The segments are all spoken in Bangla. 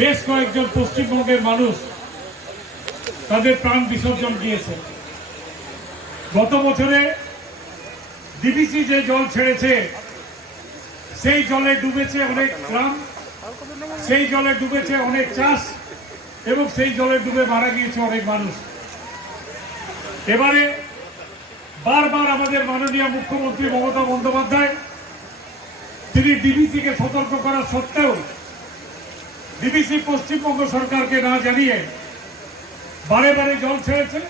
বেশ কয়েকজন পশ্চিমবঙ্গের মানুষ তাদের প্রাণ বিসর্জন দিয়েছে। গত বছরে ডিবিসি যে জল ছেড়েছে, সেই জলে ডুবেছে অনেক গ্রাম সেই জলে ডুবেছে অনেক চাষ, এবং সেই জলে ডুবে মারা গিয়েছে অনেক মানুষ। এবারে বারবার আমাদের মাননীয় মুখ্যমন্ত্রী মমতা বন্দ্যোপাধ্যায়, তিনি ডিবিসিকে সতর্ক করা সত্ত্বেও ডিবিসি পশ্চিমবঙ্গ সরকারকে না জানিয়ে বারে বারে জল ছেড়েছে,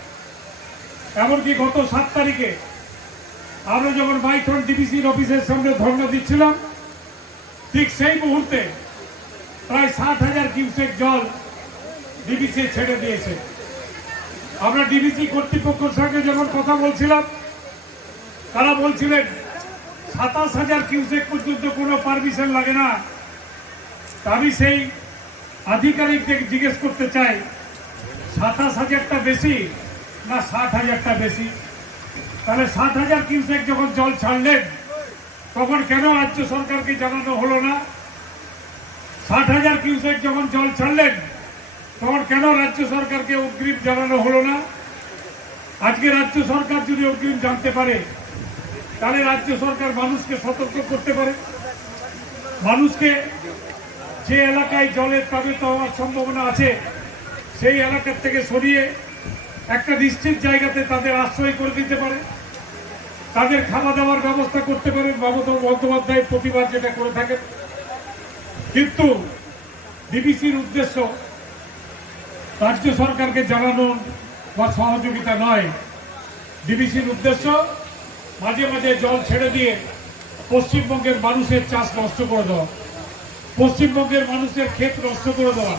এমনকি গত সাত তারিখে আমরা যখন মাইথন ডিবিসির অফিসের সামনে ধর্ণা দিচ্ছিলাম, ঠিক সেই মুহূর্তে প্রায় ষাট হাজার কিউসেক জল ডিবিসি ছেড়ে দিয়েছে। আমরা ডিবিসি কর্তৃপক্ষের সঙ্গে যখন কথা বলছিলাম, তারা বলছিলেন, সাতাশ হাজার কিউসেক পর্যন্ত কোনো পারমিশন লাগে না। আমি সেই আধিকারিকদের জিজ্ঞেস করতে চাই, সাতাশ হাজারটা বেশি না ষাট হাজারটা বেশি? তাহলে ষাট হাজার কিউসেক যখন জল ছাড়লেন, তখন কেন রাজ্য সরকারকে জানানো হলো না? ষাট হাজার কিউসেক যখন জল ছাড়লেন, তখন কেন রাজ্য সরকারকে অগ্রিম জানানো হলো না? আজকে রাজ্য সরকার যদি অগ্রিম জানতে পারে, তাহলে রাজ্য সরকার মানুষকে সতর্ক করতে পারে। মানুষকে যে এলাকায় জলের প্লাবিত হওয়ার সম্ভাবনা আছে, সেই এলাকার থেকে সরিয়ে একটা নিশ্চিত জায়গাতে তাদের আশ্রয় করে দিতে পারে। তাদের খাওয়া দাওয়ার ব্যবস্থা করতে পারে, মমতা বন্দ্যোপাধ্যায় প্রতিবার যেটা করে থাকেন। কিন্তু বিবিসির উদ্দেশ্য রাজ্য সরকারকে জানানো বা সহযোগিতা নয়। ডিবিসির উদ্দেশ্য মাঝে মাঝে জল ছেড়ে দিয়ে পশ্চিমবঙ্গের মানুষের চাষ নষ্ট করে দেওয়া। পশ্চিমবঙ্গের মানুষের ক্ষেত নষ্ট করে দেওয়া,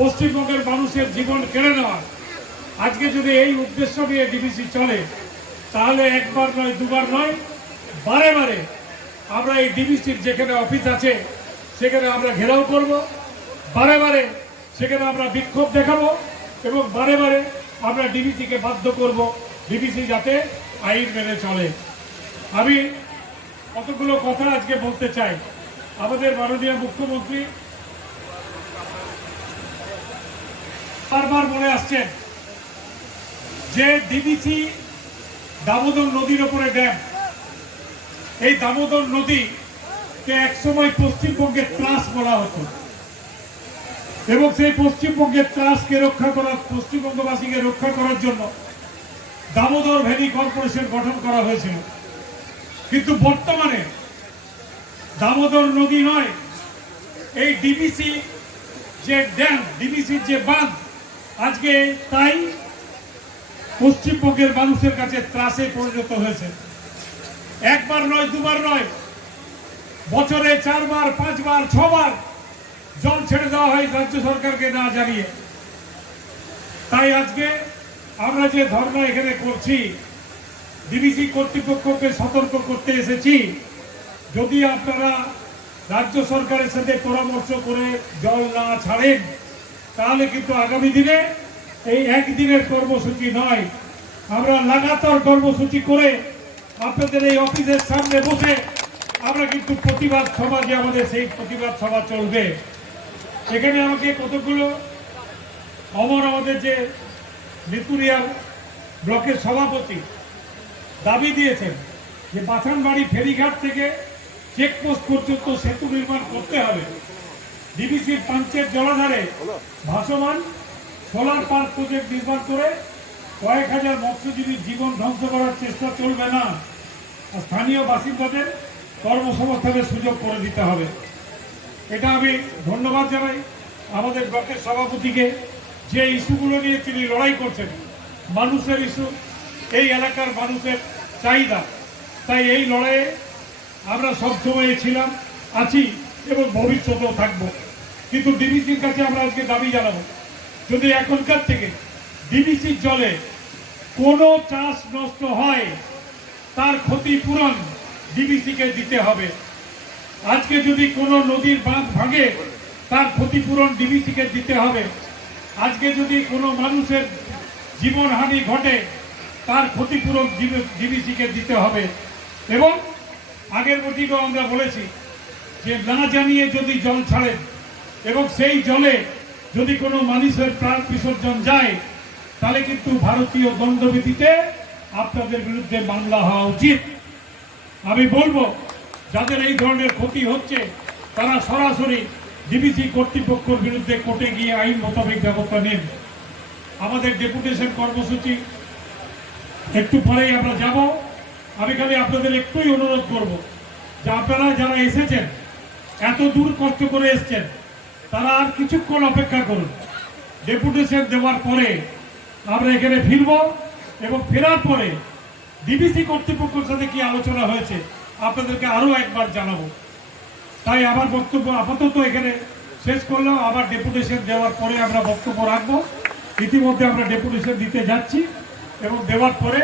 পশ্চিমবঙ্গের মানুষের জীবন কেড়ে নেওয়া। আজকে যদি এই উদ্দেশ্য নিয়ে ডিবিসি চলে, তাহলে একবার নয়, দুবার নয়, বারে বারে আমরা এই ডিবিসির যেখানে অফিস আছে, সেখানে আমরা ঘেরাও করব, বারে বারে সেখানে আমরা বিক্ষোভ দেখাবো এবং বারে বারে আমরা ডিবিসিকে বাধ্য করব, ডিবিসি যাতে আইন মেনে চলে। আমি কতগুলো কথা আজকে বলতে চাই। আমাদের মাননীয় মুখ্যমন্ত্রী বারবার বলে আসছেন যে ডিবিসি দামোদর নদীর ওপরে ড্যাম, এই দামোদর নদীকে একসময় পশ্চিমবঙ্গের ত্রাস বলা হতো এবং সেই পশ্চিমবঙ্গের ত্রাসকে রক্ষা করার, পশ্চিমবঙ্গবাসীকে রক্ষা করার জন্য দামোদর ভ্যালি কর্পোরেশন গঠন করা হয়েছিল। কিন্তু বর্তমানে দামোদর নদী নয়, এই ডিবিসি যে ড্যাম ডিবিসির যে বাঁধ, আজকে তাই পশ্চিমবঙ্গের মানুষের কাছে ত্রাসে পরিণত হয়েছে। একবার নয়, দুবার নয়, বছরে চারবার, পাঁচবার, ছবার জল ছেড়ে দেওয়া হয় রাজ্য সরকারকে না জানিয়ে। তাই আজকে আমরা যে ধর্ম এখানে করছি ডিবিসি কর্তৃপক্ষকে সতর্ক করতে এসেছি যদি আপনারা রাজ্য সরকারের সাথে পরামর্শ করে জল না ছাড়েন, তাহলে কিন্তু আগামী দিনে এই একদিনের কর্মসূচি নয়। আমরা লাগাতার কর্মসূচি করে আপনাদের এই অফিসের সামনে বসে আমরা কিন্তু প্রতিবাদ সভা যে আমাদের সেই প্রতিবাদ সভা চলবে। সেখানে আমাকে কতগুলো, অমর আমাদের যে মিতুরিয়ার ব্লকের সভাপতি দাবি দিয়েছেন যে বাথানবাড়ি ফেরিঘাট থেকে চেকপোস্ট পর্যন্ত সেতু নির্মাণ করতে হবে। ডিবিসির পাঞ্চের জলাধারে ভাসমান সোলার পার্ক প্রজেক্ট নির্মাণ করে কয়েক হাজার মৎস্যজীবীর জীবন ধ্বংস করার চেষ্টা চলবে না। স্থানীয় বাসিন্দাদের কর্মসংস্থানের সুযোগ করে দিতে হবে। এটা আমি ধন্যবাদ জানাই আমাদের ব্লকের সভাপতিকে। যে ইস্যুগুলো নিয়ে তিনি লড়াই করছেন, মানুষের ইস্যু, এই এলাকার মানুষের চাহিদা, তাই এই লড়াইয়ে আমরা সবসময় ছিলাম, আছি এবং ভবিষ্যতেও থাকব। কিন্তু ডিবিসির কাছে আমরা আজকে দাবি জানাব, যদি এখনকার থেকে ডিবিসির জলে কোনো চাষ নষ্ট হয়, তার ক্ষতিপূরণ ডিবিসিকে দিতে হবে। আজকে যদি কোনো নদীর বাঁধ ভাঙে, তার ক্ষতিপূরণ ডিবিসিকে দিতে হবে। আজকে যদি কোনো মানুষের জীবনহানি ঘটে, তার ক্ষতিপূরণ ডিবিসিকে দিতে হবে। এবং আগের বটিও আমরা বলেছি যে না জানিয়ে যদি জল ছাড়েন এবং সেই জলে যদি কোনো মানুষের প্রাণ বিসর্জন যায়, তাহলে কিন্তু ভারতীয় দণ্ডবিধিতে আপনাদের বিরুদ্ধে মামলা হওয়া উচিত। আমি বলব, যাদের এই ধরনের ক্ষতি হচ্ছে, তারা সরাসরি ডিবিসি কর্তৃপক্ষের বিরুদ্ধে কোর্টে গিয়ে আইন মোতাবেক ব্যবস্থা নেন। আমাদের ডেপুটেশন কর্মসূচি, একটু পরেই আমরা যাব। আমি খালি আপনাদের একটুই অনুরোধ করব যে আপনারা যারা এসেছেন, এত দূর কষ্ট করে এসেছেন, তারা আর কিছুক্ষণ অপেক্ষা করুন। ডেপুটেশন দেওয়ার পরে আমরা এখানে ফিরব এবং ফেরার পরে ডিবিসি কর্তৃপক্ষের সাথে কি আলোচনা হয়েছে আপনাদেরকে আরও একবার জানাব। তাই আমার বক্তব্য আপাতত এখানে শেষ করলাম। আবার ডেপুটেশন দেওয়ার পরে আমরা বক্তব্য রাখব। ইতিমধ্যে আমরা ডেপুটেশন দিতে যাচ্ছি এবং দেওয়ার পরে